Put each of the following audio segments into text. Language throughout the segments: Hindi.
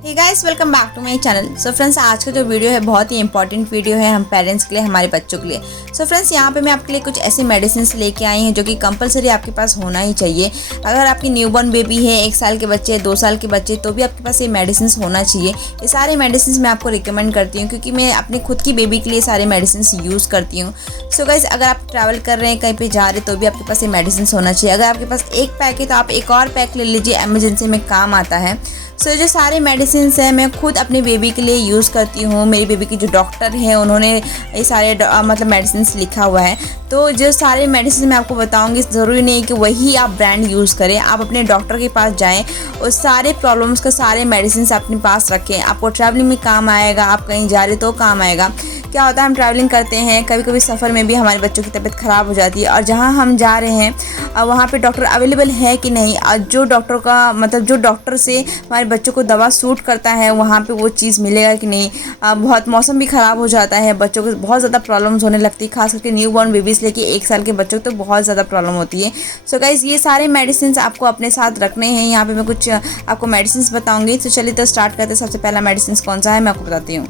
Hey guys, welcome back to my channel. So friends, आज का जो वीडियो है बहुत ही इंपॉर्टेंट वीडियो है हम पेरेंट्स के लिए, हमारे बच्चों के लिए। सो फ्रेंड्स, यहाँ पे मैं आपके लिए कुछ ऐसी मेडिसिन लेके आई हैं जो कि कंपलसरी आपके पास होना ही चाहिए। अगर आपकी न्यूबॉर्न बेबी है, 1 साल के बच्चे, 2 साल के बच्चे, तो भी आपके पास ये मेडिसिन होना चाहिए। ये सारे मेडिसिन मैं आपको रिकमेंड करती हूँ क्योंकि मैं अपने खुद की बेबी के लिए सारे मेडिसिन यूज़ करती हूँ। सो गाइस, अगर आप ट्रैवल कर रहे हैं, कहीं पे जा रहे हैं, तो भी आपके पास ये मेडिसिन होना चाहिए। अगर आपके पास एक पैक है तो आप एक और पैक ले लीजिए, इमरजेंसी में काम आता है। सो जो सारे मेडिसिन हैं मैं खुद अपने बेबी के लिए यूज़ करती हूँ। मेरी बेबी की जो डॉक्टर है उन्होंने ये सारे मतलब मेडिसिन लिखा हुआ है। तो जो सारे मेडिसिन मैं आपको बताऊँगी, ज़रूरी नहीं है कि वही आप ब्रांड यूज़ करें। आप अपने डॉक्टर के पास जाएँ और सारे प्रॉब्लम्स का सारे मेडिसिन अपने पास रखें। आपको ट्रैवलिंग में काम आएगा, आप कहीं जा रहे तो काम आएगा। क्या होता है, हम ट्रैवलिंग करते हैं, कभी कभी सफ़र में भी हमारे बच्चों की तबीयत ख़राब हो जाती है और जहाँ हम जा रहे हैं वहाँ पे डॉक्टर अवेलेबल है कि नहीं, और जो डॉक्टर का मतलब जो डॉक्टर से हमारे बच्चों को दवा सूट करता है वहाँ पे वो चीज़ मिलेगा कि नहीं। बहुत मौसम भी ख़राब हो जाता है, बच्चों को बहुत ज़्यादा प्रॉब्लम्स होने लगती है, खास करके न्यूबॉर्न बेबीज़ लेके 1 साल के बच्चों को तो बहुत ज़्यादा प्रॉब्लम होती है। सो गाइज़, ये सारे मेडिसिन आपको अपने साथ रखने हैं। यहाँ पर मैं कुछ आपको मेडिसिन बताऊँगी। तो चलिए तो स्टार्ट करते हैं। सबसे पहला मेडिसिन कौन सा है मैं आपको बताती हूँ।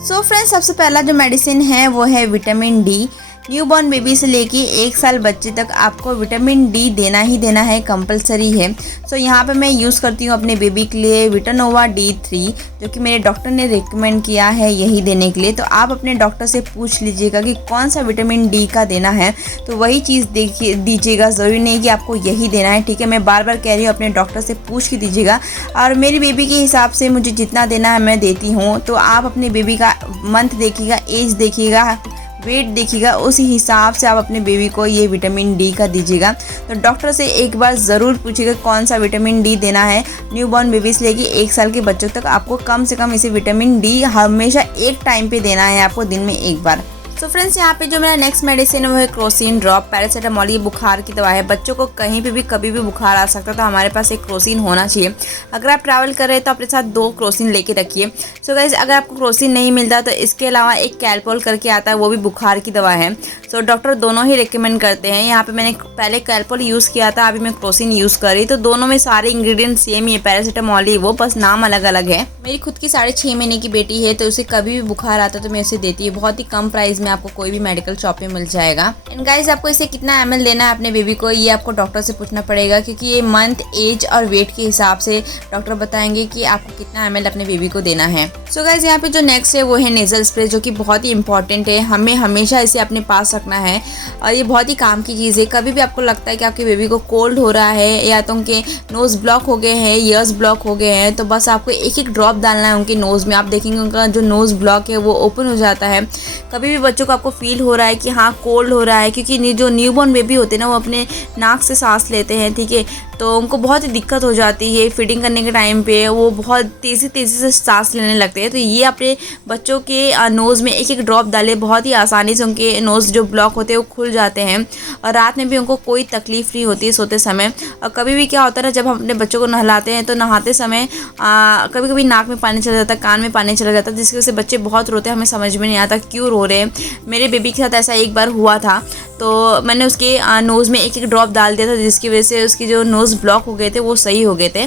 सो फ्रेंड्स, सबसे पहला जो मेडिसिन है वो है विटामिन डी। न्यूबॉर्न बेबी से लेके 1 साल बच्चे तक आपको विटामिन डी देना ही देना है, कंपलसरी है। सो यहाँ पे मैं यूज़ करती हूँ अपने बेबी के लिए विटानोवा D3, जो कि मेरे डॉक्टर ने रिकमेंड किया है यही देने के लिए। तो आप अपने डॉक्टर से पूछ लीजिएगा कि कौन सा विटामिन डी का देना है, तो वही चीज़ देखिए दीजिएगा। ज़रूरी नहीं कि आपको यही देना है, ठीक है। मैं बार बार कह रही हूँ, अपने डॉक्टर से पूछ के दीजिएगा। और मेरी बेबी के हिसाब से मुझे जितना देना है मैं देती हूँ। तो आप अपने बेबी का मंथ देखिएगा, एज देखिएगा, वेट देखिएगा, उसी हिसाब से आप अपने बेबी को ये विटामिन डी का दीजिएगा। तो डॉक्टर से एक बार ज़रूर पूछिएगा कौन सा विटामिन डी देना है। न्यूबॉर्न बेबी से लेके 1 साल के बच्चों तक आपको कम से कम इसे विटामिन डी हमेशा एक टाइम पे देना है, आपको दिन में 1 बार। तो फ्रेंड्स, यहाँ पे जो मेरा नेक्स्ट मेडिसिन है वो है क्रोसिन ड्रॉप। पैरासीटामोल ये बुखार की दवा है। बच्चों को कहीं पे भी कभी भी बुखार आ सकता है, तो हमारे पास एक क्रोसिन होना चाहिए। अगर आप ट्रैवल कर रहे हैं तो अपने साथ 2 क्रोसिन लेके रखिए। सो गाइस, अगर आपको क्रोसिन नहीं मिलता तो इसके अलावा एक कैलपोल करके आता है, वो भी बुखार की दवा है। सो डॉक्टर दोनों ही रिकमेंड करते हैं। यहाँ पे मैंने पहले कैलपोल यूज़ किया था, अभी मैं क्रोसिन यूज़ कर रही, तो दोनों में सारे इंग्रेडिएंट सेम ही है, पैरासीटामोल ही, वो बस नाम अलग अलग है। मेरी खुद की 6.5 महीने की बेटी है, तो उसे कभी भी बुखार आता तो मैं उसे देती हूँ। बहुत ही कम प्राइस में आपको कोई भी मेडिकल शॉप में मिल जाएगा। एंड गाइस, आपको इसे कितना ml देना है अपने बेबी को, ये आपको डॉक्टर से पूछना पड़ेगा, क्योंकि ये मंथ, एज और वेट के हिसाब से डॉक्टर बताएंगे कि आपको कितना ml अपने बेबी को देना है। सो गाइस, यहाँ पे जो नेक्स्ट है वो है नेजल स्प्रे, जो कि बहुत ही इंपॉर्टेंट है। हमें हमेशा इसे अपने पास रखना है और ये बहुत ही काम की चीज़ है। कभी भी आपको लगता है कि आपके बेबी को कोल्ड हो रहा है या तो उनके नोज़ ब्लॉक हो गए हैं, ईयर्स ब्लॉक हो गए हैं, तो बस आपको एक ड्रॉप डालना है उनके नोज़ में। आप देखेंगे उनका जो नोज़ ब्लॉक है वो ओपन हो जाता है। कभी भी बच्चों को आपको फील हो रहा है कि हाँ कोल्ड हो रहा है, क्योंकि जो न्यूबॉर्न बेबी होते हैं ना वो अपने नाक से सांस लेते हैं, ठीक है, तो उनको बहुत ही दिक्कत हो जाती है फीडिंग करने के टाइम पे। वो बहुत तेज़ी से सांस लेने लगते हैं। तो ये अपने बच्चों के नोज़ में एक ड्रॉप डालें, बहुत ही आसानी से उनके नोज़ जो ब्लॉक होते हैं वो खुल जाते हैं और रात में भी उनको कोई तकलीफ़ नहीं होती है सोते समय। और कभी भी क्या होता है ना, जब हम अपने बच्चों को नहलाते हैं तो नहाते समय कभी कभी नाक में पानी चला जाता है, कान में पानी चला जाता है, जिसकी वजह से बच्चे बहुत रोते हैं। हमें समझ में नहीं आता क्यों रो रहे हैं। मेरे बेबी के साथ ऐसा एक बार हुआ था, तो मैंने उसके नोज़ में एक ड्रॉप डाल दिया था, जिसकी वजह से उसकी जो नोज़ ब्लॉक हो गए थे वो सही हो गए थे।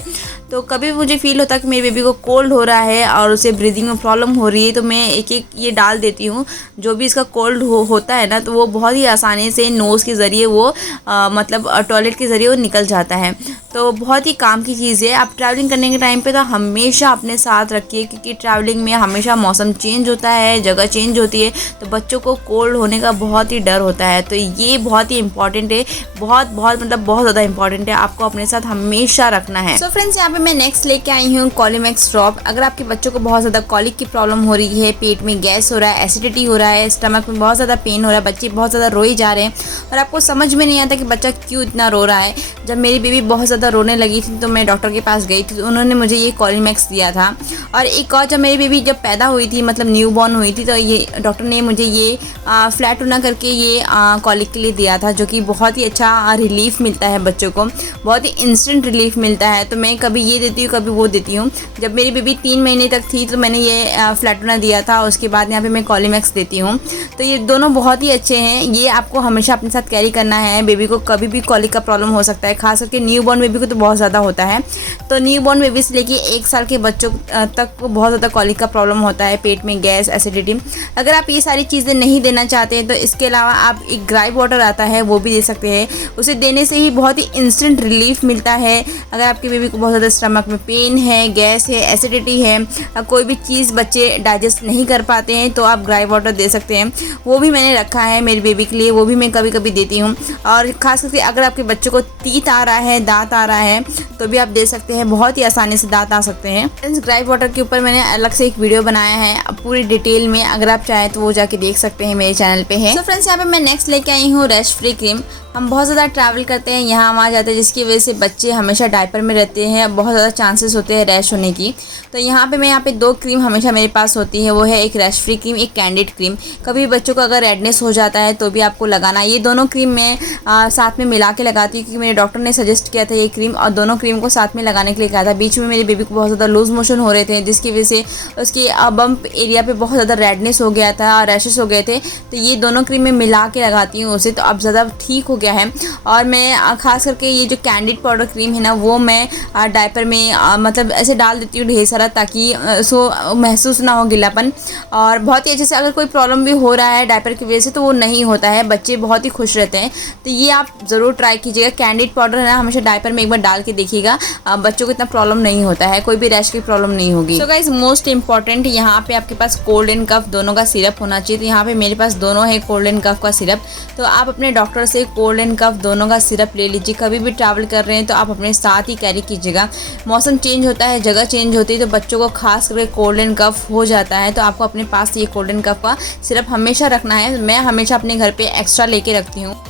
तो कभी भी मुझे फील होता है कि मेरे बेबी को कोल्ड हो रहा है और उसे ब्रीदिंग में प्रॉब्लम हो रही है, तो मैं एक ये डाल देती हूँ। जो भी इसका कोल्ड होता है ना, तो वो बहुत ही आसानी से नोज़ के ज़रिए वो मतलब टॉयलेट के ज़रिए वो निकल जाता है। तो बहुत ही काम की चीज़ है। आप ट्रैवलिंग करने के टाइम पे तो हमेशा अपने साथ रखिए, क्योंकि ट्रैवलिंग में हमेशा मौसम चेंज होता है, जगह चेंज होती है, तो बच्चों को कोल्ड होने का बहुत ही डर होता है। तो ये बहुत ही इंपॉर्टेंट है, बहुत ज़्यादा इंपॉर्टेंट है, आपको अपने साथ हमेशा रखना है। सो फ्रेंड्स, यहाँ पे मैं नेक्स्ट लेके आई हूँ कॉलीमैक्स ड्रॉप। अगर आपके बच्चों को बहुत ज़्यादा कॉलिक की प्रॉब्लम हो रही है, पेट में गैस हो रहा है, एसिडिटी हो रहा है, स्टमक में बहुत ज़्यादा पेन हो रहा है, बच्चे बहुत ज़्यादा रोए जा रहे हैं और आपको समझ में नहीं आता कि बच्चा क्यों इतना रो रहा है। जब मेरी बेबी बहुत ज़्यादा रोने लगी थी तो मैं डॉक्टर के पास गई थी, तो उन्होंने मुझे ये कॉलीमैक्स दिया था। और एक और, जब मेरी बेबी जब पैदा हुई थी, मतलब न्यूबॉर्न हुई थी, तो ये डॉक्टर ने मुझे ये फ्लैटूना करके ये कॉलिक के लिए दिया था, जो कि बहुत ही अच्छा रिलीफ मिलता है बच्चों को। बहुत बहुत ही इंस्टेंट रिलीफ मिलता है। तो मैं कभी ये देती हूँ, कभी वो देती हूँ। जब मेरी बेबी 3 महीने तक थी तो मैंने ये फ्लैटोना दिया था, उसके बाद यहाँ पे मैं कॉलीमैक्स देती हूँ। तो ये दोनों बहुत ही अच्छे हैं। ये आपको हमेशा अपने साथ कैरी करना है। बेबी को कभी भी कॉलिक का प्रॉब्लम हो सकता है, खास करके न्यू बॉर्न बेबी को तो बहुत ज़्यादा होता है। तो न्यू बॉर्न बेबी से लेके 1 साल के बच्चों तक को बहुत ज़्यादा कॉलिक का प्रॉब्लम होता है, पेट में गैस, एसिडिटी। अगर आप ये सारी चीज़ें नहीं देना चाहते हैं तो इसके अलावा आप एक ग्राइप वाटर आता है वो भी दे सकते हैं। उसे देने से ही बहुत ही इंस्टेंट रिलीफ मिलता है। अगर आपके बेबी को बहुत ज़्यादा स्टमक में पेन है, गैस है, एसिडिटी है, कोई भी चीज़ बच्चे डाइजेस्ट नहीं कर पाते हैं तो आप ग्राइप वाटर दे सकते हैं। वो भी मैंने रखा है मेरी बेबी के लिए, वो भी मैं कभी कभी देती हूँ। और ख़ास करके अगर आपके बच्चे को तीत आ रहा है, दांत आ रहा है, तो भी आप दे सकते हैं। बहुत ही आसानी से दांत आ सकते हैं। इस ग्राइप वाटर के ऊपर मैंने अलग से एक वीडियो बनाया है पूरी डिटेल में, अगर आप चाहें तो वो जाके देख सकते हैं, मेरे चैनल पे है। तो फ्रेंड्स यहाँ पे मैं नेक्स्ट लेके आई हूँ रैश फ्री क्रीम। हम बहुत ज़्यादा ट्रैवल करते हैं, यहाँ वहाँ जाते हैं, जिसकी वजह से बच्चे हमेशा डायपर में रहते हैं, बहुत ज़्यादा चांसेस होते हैं रैश होने की। तो यहाँ पे मैं 2 क्रीम हमेशा मेरे पास होती है, वो है एक रैश फ्री क्रीम, एक कैंडिड क्रीम। कभी बच्चों को अगर रेडनेस हो जाता है तो भी आपको लगाना। ये दोनों क्रीम मैं साथ में मिला के लगाती हूँ, क्योंकि मेरे डॉक्टर ने सजेस्ट किया था ये क्रीम, और दोनों क्रीम को साथ में लगाने के लिए कहा था। बीच में मेरी बेबी को बहुत ज़्यादा लूज मोशन हो रहे थे, जिसकी वजह से उसकी बम्प एरिया पे बहुत ज़्यादा रेडनेस हो गया था और रैशेस हो गए थे। तो ये दोनों क्रीम मैं मिला के लगाती हूँ उसे, तो अब ज़्यादा ठीक हो गया है। और मैं खास करके ये जो कैंडिड पाउडर क्रीम है ना, वो मैं डायपर में मतलब ऐसे डाल देती हूँ ढेर सारा, ताकि उसको महसूस ना हो गिलापन। और बहुत ही अच्छे से, अगर कोई प्रॉब्लम भी हो रहा है डायपर की वजह से तो वो नहीं होता है, बच्चे बहुत ही खुश रहते हैं। तो ये आप ज़रूर ट्राई कीजिएगा। कैंडिड पाउडर है ना, हमेशा डायपर में एक बार डाल के देखिएगा, बच्चों को इतना प्रॉब्लम नहीं होता है, कोई भी रैश की प्रॉब्लम नहीं होगी। सो गाइस, मोस्ट इंपॉर्टेंट, यहाँ पे आपके पास कोल्ड एंड कफ दोनों का सिरप होना चाहिए। तो यहाँ पे मेरे पास दोनों है कोल्ड एंड कफ का सिरप। तो आप अपने डॉक्टर से कोल्ड एंड कफ दोनों का सिरप ले लीजिए। कभी भी ट्रैवल कर रहे हैं तो आप अपने साथ ही कैरी कीजिएगा। मौसम चेंज होता है, जगह चेंज होती है, तो बच्चों को खास करके कोल्ड एंड कफ हो जाता है। तो आपको अपने पास ये कोल्ड एंड कफ का सिरप हमेशा रखना है। मैं हमेशा अपने घर पे एक्स्ट्रा लेके रखती हूँ।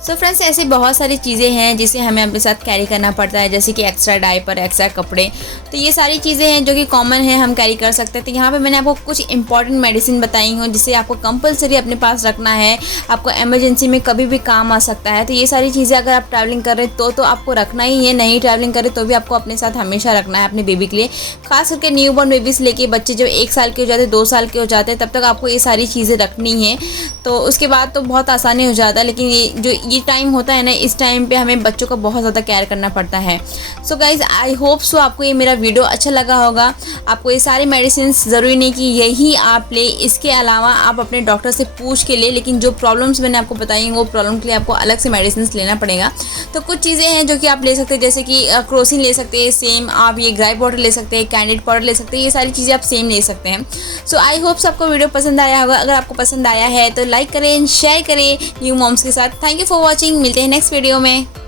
सो फ्रेंड्स, ऐसी बहुत सारी चीज़ें हैं जिसे हमें अपने साथ कैरी करना पड़ता है, जैसे कि एक्स्ट्रा डायपर, एक्स्ट्रा कपड़े। तो ये सारी चीज़ें हैं जो कि कॉमन है, हम कैरी कर सकते हैं। तो यहाँ पे मैंने आपको कुछ इंपॉर्टेंट मेडिसिन बताई हूँ जिसे आपको कंपलसरी अपने पास रखना है, आपको इमरजेंसी में कभी भी काम आ सकता है। तो ये सारी चीज़ें अगर आप ट्रैवलिंग कर रहे हैं तो आपको रखना ही है, नहीं ट्रैवलिंग करें तो भी आपको अपने साथ हमेशा रखना है अपने बेबी के लिए। खास करके न्यू बॉर्न बेबी से लेके बच्चे जब 1 साल के हो जाते हैं, 2 साल के हो जाते हैं, तब तक आपको ये सारी चीज़ें रखनी है। तो उसके बाद तो बहुत आसानी हो जाता है, लेकिन ये टाइम होता है ना, इस टाइम पे हमें बच्चों का बहुत ज़्यादा केयर करना पड़ता है। So guys, I hope so आपको ये मेरा वीडियो अच्छा लगा होगा। आपको ये सारे मेडिसिन ज़रूरी नहीं कि यही आप ले, इसके अलावा आप अपने डॉक्टर से पूछ के ले। लेकिन जो प्रॉब्लम्स मैंने आपको बताई वो प्रॉब्लम के लिए आपको अलग से मेडिसिन लेना पड़ेगा। तो कुछ चीज़ें हैं जो कि आप ले सकते हैं, जैसे कि क्रोसिन ले सकते हैं, सेम आप ये ग्राइप वाटर ले सकते हैं, कैंडिड पाउडर ले सकते हैं, ये सारी चीज़ें आप सेम ले सकते हैं। सो आई होप आपको वीडियो पसंद आया होगा। अगर आपको पसंद आया है तो लाइक करें, शेयर करें न्यू मॉम्स के साथ। Thank you for watching. मिलते हैं नेक्स्ट वीडियो में।